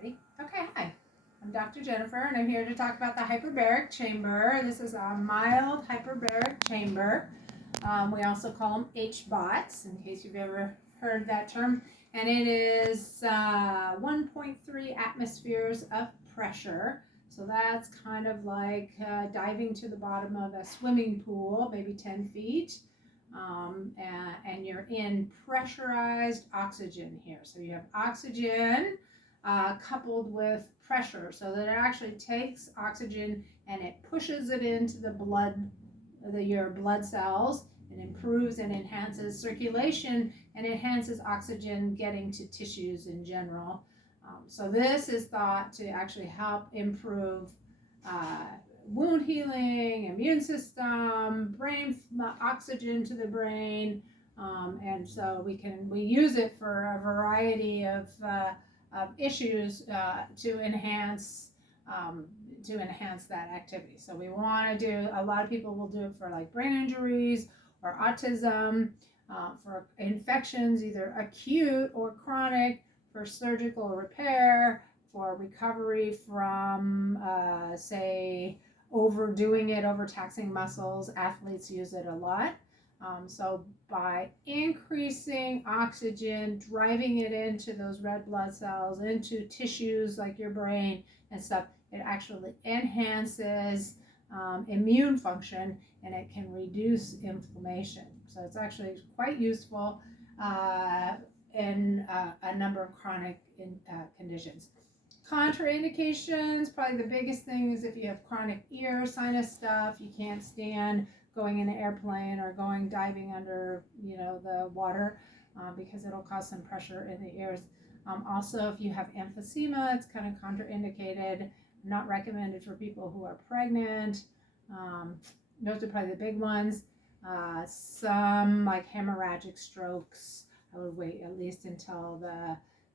Ready? Okay, hi. I'm Dr. Jennifer, and I'm here to talk about the hyperbaric chamber. This is a mild hyperbaric chamber. We also call them H-bots, in case you've ever heard that term. And it is 1.3 atmospheres of pressure. So that's kind of like diving to the bottom of a swimming pool, maybe 10 feet. And you're in pressurized oxygen here. So you have oxygen coupled with pressure, so that it actually takes oxygen and it pushes it into the blood, your blood cells, and improves and enhances circulation and enhances oxygen getting to tissues in general. So this is thought to actually help improve wound healing, immune system, brain oxygen to the brain, and so we use it for a variety of issues to enhance that activity. So we want to do, a lot of people will do it for like brain injuries or autism, for infections, either acute or chronic, for surgical repair, for recovery from, say, overdoing it, overtaxing muscles. Athletes use it a lot. So by increasing oxygen, driving it into those red blood cells, into tissues like your brain and stuff, it actually enhances immune function, and it can reduce inflammation. So it's actually quite useful in a number of chronic conditions. Contraindications, probably the biggest thing is if you have chronic ear sinus stuff, you can't stand going in an airplane or going diving under, the water, because it'll cause some pressure in the ears. Also, if you have emphysema, it's kind of contraindicated, not recommended for people who are pregnant. Those are probably the big ones. Some like hemorrhagic strokes, I would wait at least until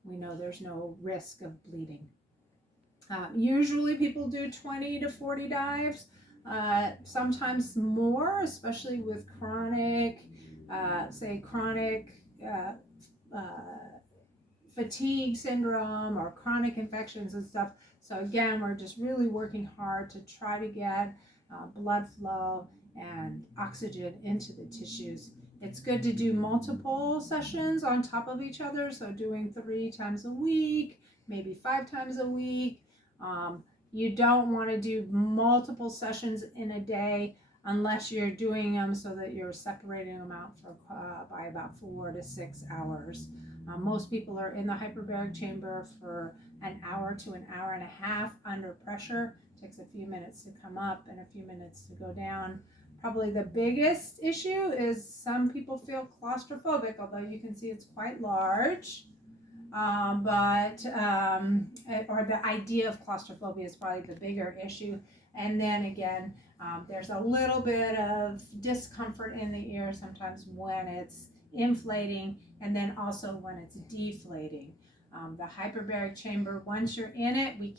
we know there's no risk of bleeding. Usually people do 20 to 40 dives, sometimes more, especially with chronic fatigue syndrome or chronic infections and stuff. So again, we're just really working hard to try to get blood flow and oxygen into the tissues. It's good to do multiple sessions on top of each other, so doing 3 times a week, maybe 5 times a week. You don't want to do multiple sessions in a day unless you're doing them so that you're separating them out by about 4 to 6 hours. Most people are in the hyperbaric chamber for an hour to an hour and a half under pressure. It takes a few minutes to come up and a few minutes to go down. Probably the biggest issue is some people feel claustrophobic, although you can see it's quite large. Or the idea of claustrophobia is probably the bigger issue. And then again, there's a little bit of discomfort in the ear sometimes when it's inflating, and then also when it's deflating. The hyperbaric chamber, once you're in it, you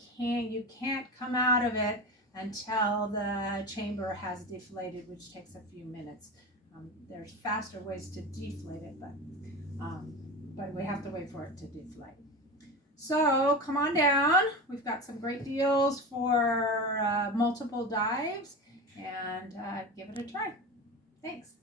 can't come out of it until the chamber has deflated, which takes a few minutes. There's faster ways to deflate it, but we have to wait for it to deflate. So come on down. We've got some great deals for multiple dives, and give it a try. Thanks.